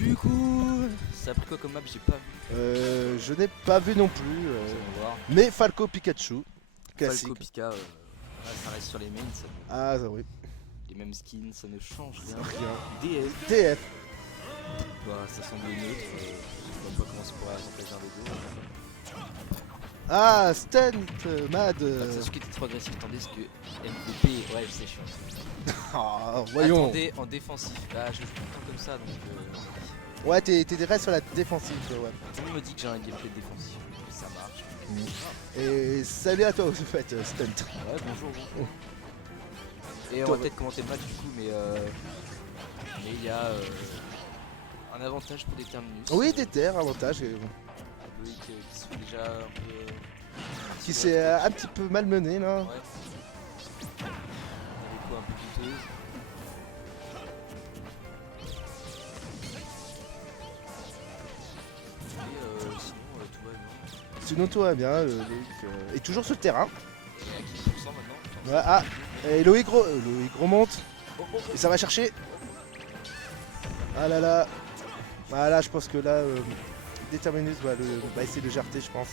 Du coup, ça a pris quoi comme map? J'ai pas vu. Je n'ai pas vu non plus. On va voir. Mais Falco Pikachu, classique. Falco Pika, là, ça reste sur les mains. Ah ça oui. Les mêmes skins, ça ne change rien. Rien. DF, TF. bah, ça semble neutre. Je vois pas comment ça pourrait remplacer les deux. Ah Stunt Mad. Sasuke était trop agressif, tandis que MVP, ouais, c'est chiant. Ah, voyons. Attendez, en défensif. Là, je joue tout le temps comme ça, donc. Ouais, t'es direct sur la défensive, ouais. Tout le monde me dit que j'ai un gameplay défensif, ça marche. Et salut à toi au fait, Stunt. Ouais, bonjour. Et on va peut-être commenter le match du coup, mais il y a un avantage pour des terminus. Oui, des terres, avantage. Loïc qui se fait déjà un peu. Qui s'est un petit peu malmené là. Ouais. Il y a des coups un peu douteux. Et sinon, tout va bien. Sinon tout va bien, Loïc est toujours sur le terrain. Et à qui % maintenant? Ouais, ah, et Loïc remonte. Et ça va chercher. Ah là là. Voilà, je pense que là, Determinus va essayer de jarter, je pense.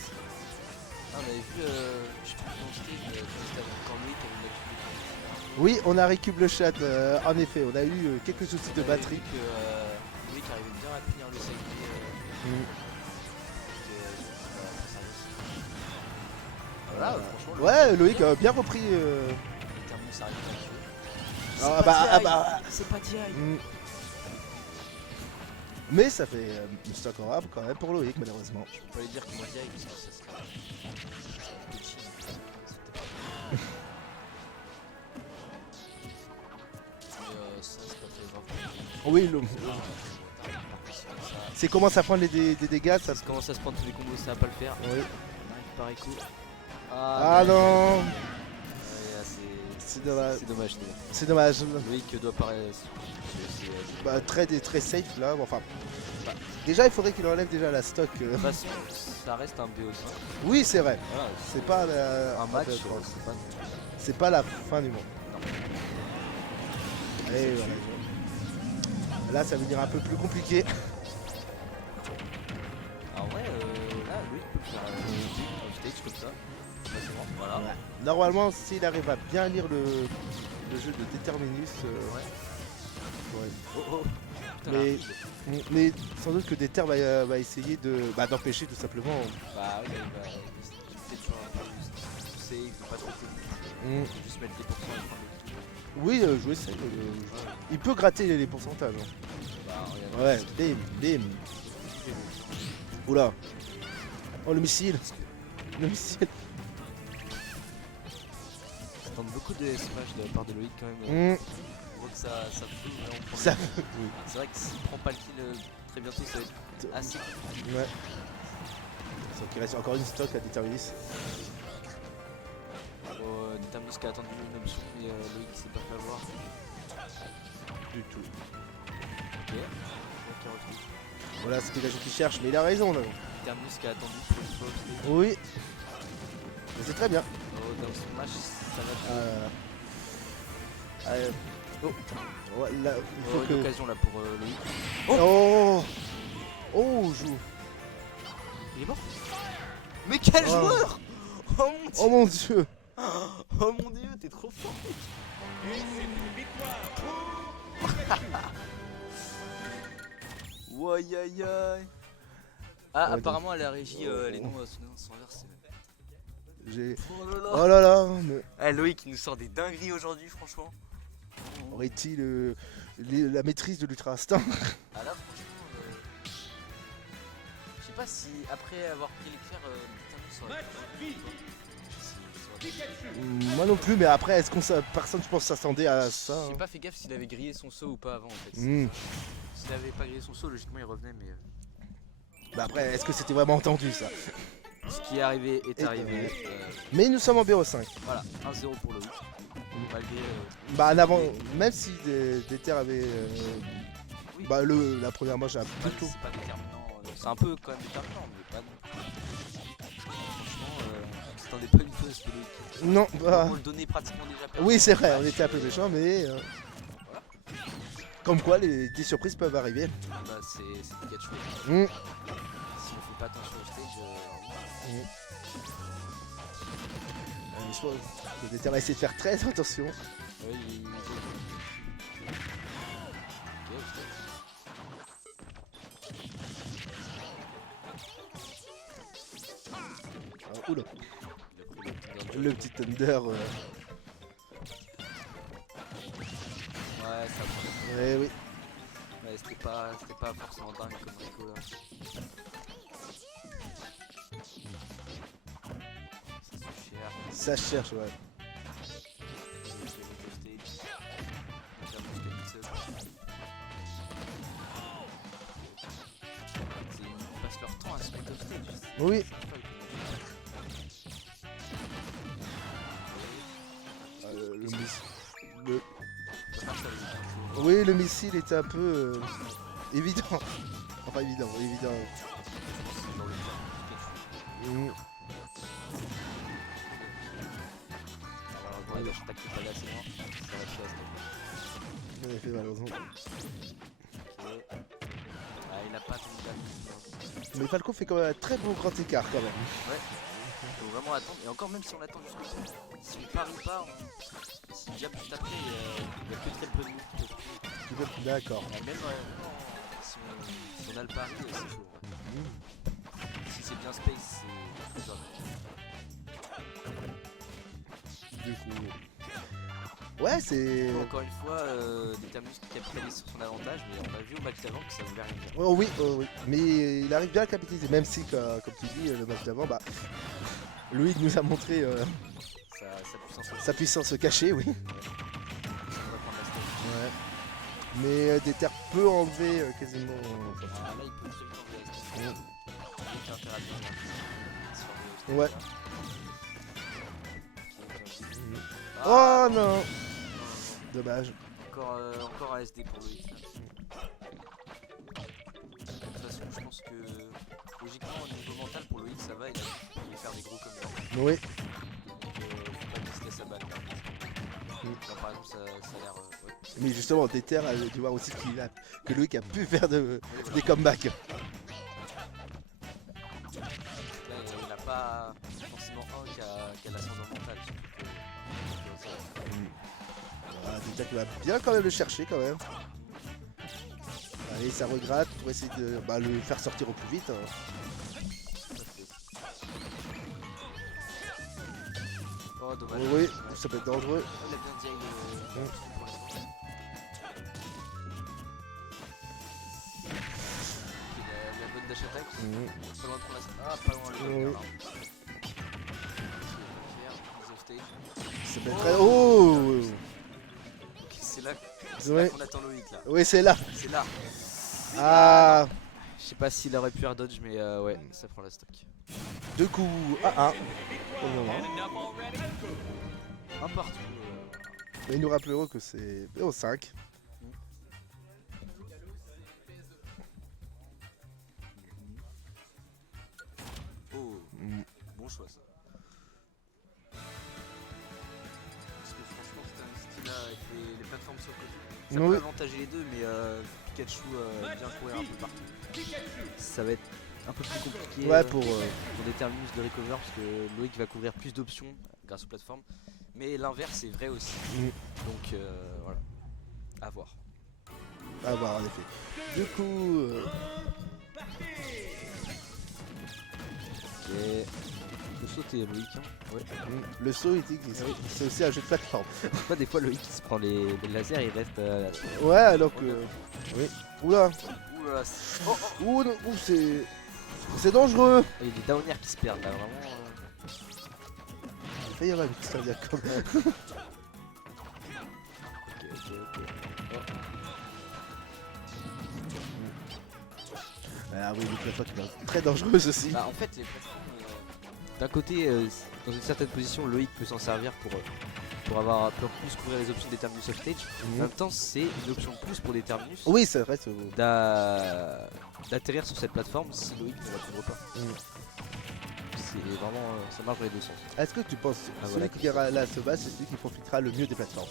Ah, on avait vu, je sais plus comment c'était encore Loïc avec la coupe. Oui, on a récup le chat, en effet, on a eu quelques soucis de batterie. Loïc arrivait bien à tenir le side. Voilà, franchement. Ouais, Loïc a bien repris. Le terminus arrive Ah bah, c'est pas direct. Mais ça fait une stock honorable quand même pour Loïc, malheureusement. Je peux pas lui dire que moi direct parce que ça serait. Mais ça, c'est pas très grave. Oui, c'est commence à prendre des dégâts, ça. Ça commence à se prendre tous les combos, ça va pas le faire. Oui. Pareil coup. Ah non. Ouais, c'est dommage. C'est dommage. C'est dommage. Loïc doit paraître. Bah, très safe là. Enfin, bah, déjà il faudrait qu'il enlève déjà la stock. De toute façon, ça reste un BO5. Oui, c'est vrai. Voilà, c'est pas un match. C'est pas la fin du monde. Non. Et voilà. Là, ça veut dire un peu plus compliqué. Alors ouais, là, Loïc peut faire un stage comme ça. Voilà. Ouais. Normalement, s'il arrive à bien lire le jeu de Determinus, ouais. Oh. Putain, mais sans doute que Deter va essayer d'empêcher tout simplement. Bah oui, il va peut-être toujours un peu pousser, il faut pas trop faut juste mettre des pourcents et prendre le truc. Oui, jouer safe. Il peut gratter les pourcentages. Bah regarde. Ouais, bim. Oula. Oh le missile. Le missile. J'attends beaucoup de smash de la part de Loïc quand même. On voit que ça fout vraiment pour Ça lui. C'est vrai que s'il prend pas le kill très bientôt, ça va être assez compliqué. Ouais. Donc il reste encore une stock à Determinus. Determinus qui a attendu une option, mais Loïc s'est pas fait avoir. Du tout. Ok. Donc il retrouve. Voilà ce qu'il a dit qu'il cherche, mais il a raison là. Determinus qui a attendu pour une fois. Oui. Mais c'est très bien. Dans ce match, ça va être. Ouais, là, il faut que... l'occasion là pour Loïc. Oh, joue. Il est mort. Mais quel joueur! Oh mon dieu. Oh mon dieu, t'es trop fort. Ouaille aïe aïe. Ah, apparemment à la régie, les noms sont inversés. Oh là là. Mais... Ah, Loïc il nous sort des dingueries aujourd'hui, franchement. Aurait-il la maîtrise de l'ultra instinct? Ah là, franchement, je sais pas si après avoir pris l'éclair, Moi non plus, mais après, est-ce qu'on personne, je pense, s'attendait à ça? J'ai pas fait gaffe s'il avait grillé son saut ou pas avant en fait. S'il avait pas grillé son saut, logiquement il revenait, mais. Bah après, est-ce que c'était vraiment entendu ça? Ce qui est arrivé est arrivé. Mais nous sommes en BO5. Voilà, 1-0 pour Loïc. Malgré. Bah en avant, même si Déter avait. Oui. Bah la première manche a plutôt. C'est pas déterminant. C'est un peu quand même déterminant, mais pas non. Franchement, on s'attendait pas du tout à ce que Loïc. Non, bah. On le donnait pratiquement déjà perdu. Oui, c'est vrai, on était un peu méchants, mais. Comme quoi, des surprises peuvent arriver. Bah c'est Pikachu. Mm. Si on fait pas attention au stage, Mm. Je pense que Déter va essayer de faire très attention. ouais, il est ok, Ah, oula, il a pris le le petit Thunder. Ouais, ça va. Ouais, oui. Ouais, c'était pas forcément dingue comme Rico là. C'est cher. Ça cherche, ouais. Ils passent leur temps à se mettre au stage. Oui. Le missile. Oui, le missile était un peu évident. Enfin, évident. Mm. Ouais, je tacle pas là, c'est moi. Ça va être chasse. En effet, malheureusement. Ah, il a pas tout le Mais Falco fait quand même un très bon grand écart quand même. Ouais. Il faut vraiment attendre. Et encore, même si on attend jusqu'au bout, si on parie pas, si Diable juste après, il y a que très peu de moves qui peuvent. D'accord. Même si on a le pari, c'est chaud. Si c'est bien space, c'est plus Du coup. Ouais, c'est. encore une fois, Déterminus qui capitalise sur son avantage, mais on a vu au match d'avant que ça voulait rien dire. Oh oui. Mais il arrive bien à capitaliser, même si, comme tu dis, le match d'avant, bah. Loïc nous a montré sa puissance cachée, oui. On va prendre la stage. Ouais. Mais Déter peut enlever quasiment. Ah, là, il peut absolument enlever la stage. Ouais. Il a intérêt à bien sur le Ouais. Ah, Oh non. Dommage. encore un SD pour lui. De toute façon, je pense que logiquement, au niveau mental, pour Loïc, ça va. Il va faire des gros comme ça. Oui. Donc, faut pas qu'il se laisse abattre. Là, par exemple, ça a l'air. Ouais. Mais justement, Déter a dû voir aussi que Loïc a pu faire des comebacks. Là, il n'a pas forcément un qui a l'ascendant mental. Ah, Déter qui va bien quand même le chercher quand même. Allez, ça regratte pour essayer de le faire sortir au plus vite. Oh, dommage. Oui, ça peut être dangereux. Il a bien dit la bonne dash attack. Pas loin de prendre la. Ah, pas loin le Ça peut être très. Oh. C'est là Ouais. qu'on attend Loïc là. Oui, c'est là. C'est là. Ah. Je sais pas s'il aurait pu air dodge, mais ouais, ça prend la stock. Deux coups à 1 pour le moment. Un partout. Mais nous rappellerons que c'est au 5. Oh, bon choix ça. Parce que franchement, c'était un style là avec les plateformes sur le côté. Ça peut avantager les deux, mais Pikachu vient courir un peu partout. Ça va être un peu plus compliqué pour Déterminus de recover parce que Loïc va couvrir plus d'options grâce aux plateformes. Mais l'inverse est vrai aussi. Donc voilà, à voir. À voir en effet. Du coup. Ok. Il faut sauter Loïc. Hein. Ouais. Le saut, c'est aussi un jeu de plateforme. Pas des fois Loïc il se prend les lasers, il reste. Ouais, alors que. Oui. Oula. Oula. Ouh, non, c'est dangereux. Il y a des down air qui se perdent là, vraiment. Il va y avoir une petite cardiaque quand même. Ah oui, les plateformes qui sont très dangereuses aussi. Bah, en fait, les plateformes. D'un côté, dans une certaine position, Loïc peut s'en servir pour plus couvrir les options des Terminus off stage. En même temps, c'est une option de plus pour des Terminus Oui, c'est vrai. d'atterrir sur cette plateforme si Loïc ne la couvre pas. C'est vraiment, ça marche dans les deux sens. Est-ce que tu penses que celui qui ira là se bat, c'est celui qui profitera le mieux des plateformes?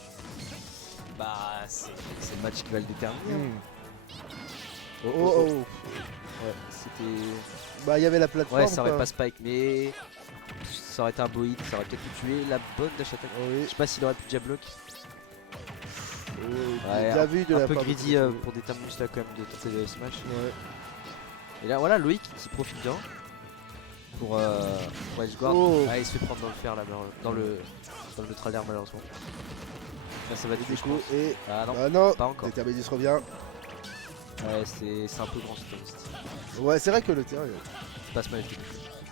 Bah c'est le match qui va le déterminer. Oh, oh. Ouais, c'était... Bah il y avait la plateforme. Ouais, ça aurait quoi. pas spike, mais ça aurait été un beau hit, ça aurait peut-être pu tuer la bonne dash attack. Oui. Je sais pas s'il aurait pu déjà bloc. Ouais, bien vu de un la peu part de greedy Kokoto. pour Déterminus là quand même de tenter le smash. Ouais. Et là voilà Loïc qui profite bien pour Edgeguard. Oh. Ah, il se fait prendre dans le fer là, dans le neutral air malheureusement. Là ça va Des décoller. coups et. Ah non, Ah non. pas encore. Déterminus revient. Ouais, c'est un peu grand ce toast. Ouais, c'est vrai que le terrain. C'est pas smash du tout.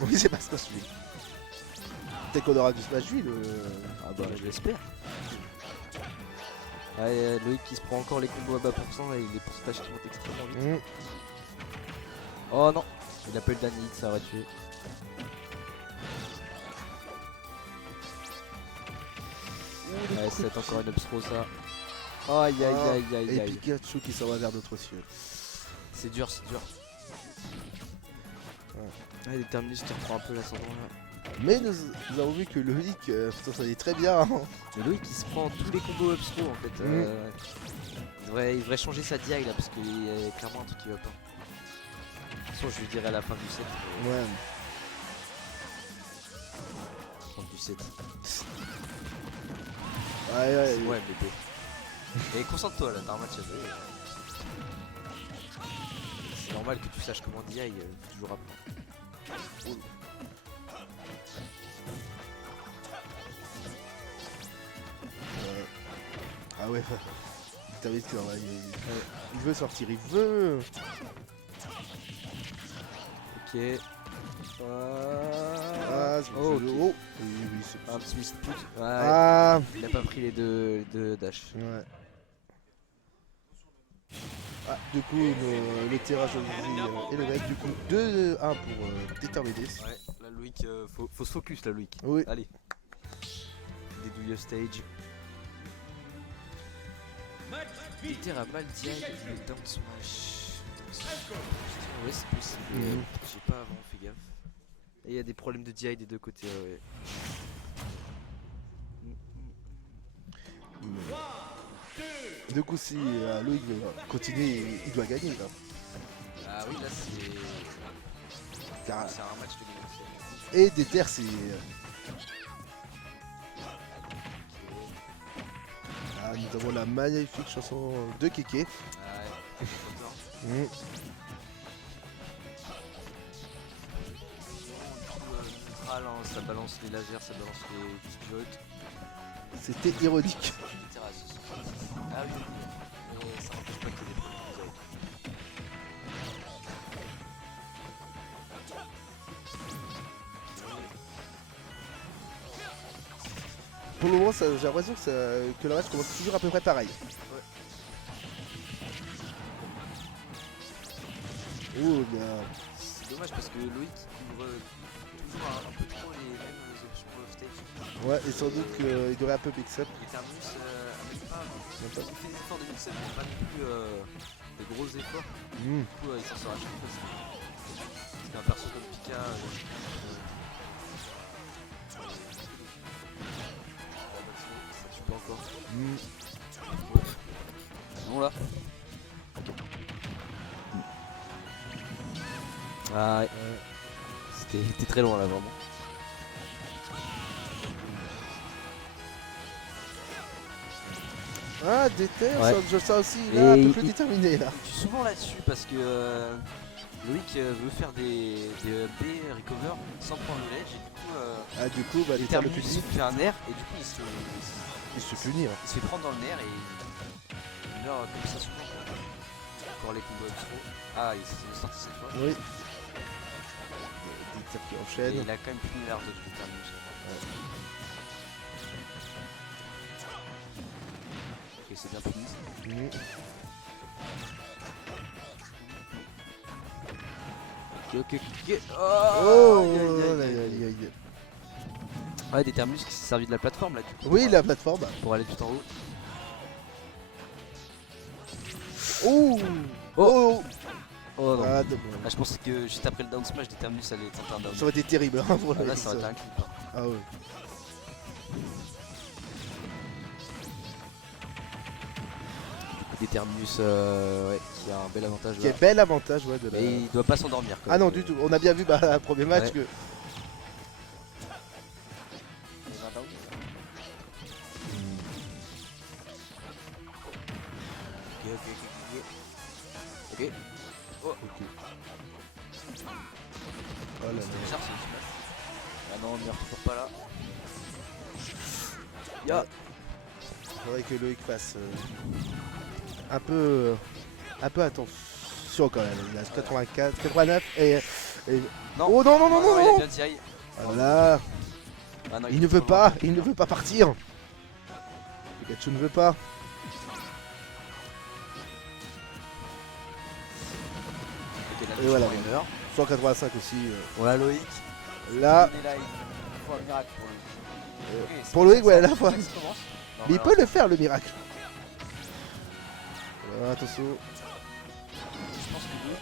Oui, c'est pas ce que je suis. Peut-être qu'on aura du smash lui. Ah bah je l'espère. Ouais, Loïc qui se prend encore les combos à bas pourcent et les pourcentages qui montent extrêmement vite. Oh non, il appelle Danny, ça aurait tué. Ouais, ça va être encore une upstro ça. Oh, aïe aïe aïe aïe Et aïe. Pikachu qui s'en va vers d'autres cieux. C'est dur, c'est dur. Ouais, Déterminus qui reprend un peu l'ascendant là. Mais nous avons vu que Loïc, ça allait très bien. Hein. Mais Loïc il se prend tous les combos upstro en fait. Il devrait changer sa diag là parce qu'il y a clairement un truc qui va pas. De toute façon je lui dirai à la fin du set. Ouais. Fin du set. Ouais. Ouais bébé. Et concentre-toi là, t'as un match à jouer. C'est normal que tu saches comment DI, faut toujours apprendre. Ah ouais. T'as vu que il veut sortir, il veut. Ok. Ah, c'est oh, ok. okay. Oui, c'est Un petit misput. Ouais, Ah. il a pas pris les deux dash. Ouais. Ah, du coup, le tirage aujourd'hui est le mec. Du coup, 2-1 pour Déterminus. Ouais, là Loïc, faut se focus là Loïc. Oui. Allez. Dédouille stage. Déter a mal DI le down smash. Ouais c'est possible. J'ai pas vraiment fait gaffe. Et il y a des problèmes de DI des deux côtés. Ouais. Du coup, si Loïc veut continuer, il doit gagner. Là. Ah oui, là c'est. Car... C'est un match de négociation. Et Déter, c'est. Ah, nous avons la magnifique chanson de Kéké. Ah ouais, neutral, hein, ça balance les lasers, ça balance les spirotes. C'était ironique. Ah oui, mais ça n'empêche pas qu'il y ait des problèmes. Pour le moment, j'ai l'impression que le match commence toujours à peu près pareil. Ouais. Oh, bien. C'est dommage parce que Loïc couvre toujours un peu trop les mêmes options off stage. Ouais, et sans doute qu'il devrait un peu mix-up. Déterminus amène pas. Il fait des efforts de mix-up, mais pas non plus des gros efforts. Du coup, il s'en sort à chaque fois. C'est un perso comme Pika. Ça tue pas encore. Non là. Ah ouais. C'était très loin là vraiment. Ah, Déter, Ouais. ça aussi, là, Et un peu plus déterminé là. Je suis souvent là-dessus parce que Loïc veut faire des B recover sans prendre le ledge et Ah, du coup, bah, Déter le Déterminus punit. fait un air et du coup Il se fait punir. il se fait prendre dans le nerf et il meurt comme ça souvent. Encore les combos trop. Ah, il s'est sorti cette fois. Oui. Déter qui Et enchaîne. il a quand même puni l'air de Déterminus. Ok, c'est bien puni. Ok. Oh, aïe, aïe, aïe, aïe, aïe. aïe, aïe. Ouais, Déterminus qui s'est servi de la plateforme là du coup. Oui, la plateforme. Pour aller tout en haut. Oh. Oh. Oh non. Ah, Ah, je pensais que juste après le down smash, Déterminus allait tenter un down. ça aurait été terrible hein, pour Ah, là, Loïc, ça aurait été un clip. Hein. Ah ouais. Terminus ouais, qui a un bel avantage Qui là. est bel avantage, ouais, de la... Et il doit pas s'endormir. Ah non, du tout. On a bien vu le premier match Ouais. que... Ok. Oh. Ok. Oh là là. C'était bizarre ce qui se passe. Ah non, on n'y retrouve pas là. Ya. Faudrait que Loïc fasse un peu attention quand même. Il a 84, 89 et Non. oh non non non non, il non. a bien TI. Voilà. Ah non, Il ne veut pas, il ne veut pas partir. Pikachu ne veut pas. Ok, là, Et voilà. il meurt. 185 aussi. Voilà Loïc. Là, Il est là, il faut un miracle pour lui. Ok, c'est pour pas Loïc, ça, ouais, ça la commence. fois. Non, mais il alors, peut le faire le miracle. Voilà, attention. je pense que Loïc,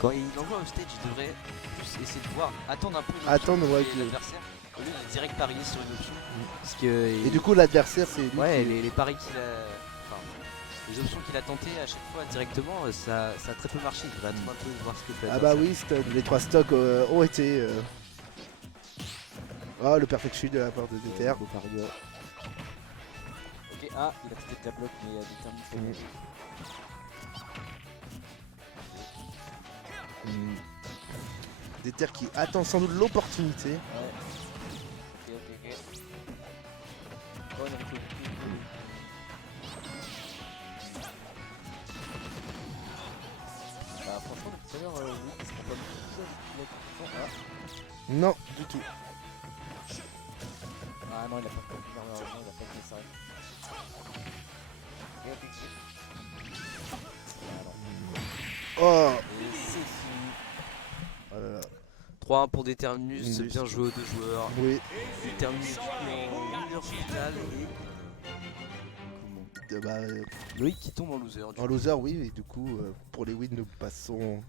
quand il envoie au stage, il devrait plus essayer de voir, attendre un peu Attendre, ouais, l'adversaire au lieu de direct parier sur une option. Parce que Et du coup, l'adversaire, c'est lui ouais, qui- les paris qu'il a. Enfin, les options qu'il a tentées à chaque fois directement, ça a très peu marché. Il devrait attendre un peu de voir ce que fait Ah bah l'adversaire. oui, les 3 stocks ont été... Oh, le perfect shield de la part de Déter. Beau pari, ouais. Ok, ah, il a peut-être la bloc, mais il a déterminé. Déter qui attend sans doute l'opportunité. Ouais. Ok. Bonne recul. Bah, franchement, depuis tout à l'heure, oui, il se prend pas beaucoup de choses. Non, du tout. Ah non, il a pas fait malheureusement, il a pas fait ça. Oh, Et c'est fini. oh là là. 3-1 pour Déterminus, c'est Oui. bien joué aux deux joueurs. Oui, Déterminus en winner final et bah, Loïc qui tombe en loser. en loser, oui, et du coup, pour les wins, nous passons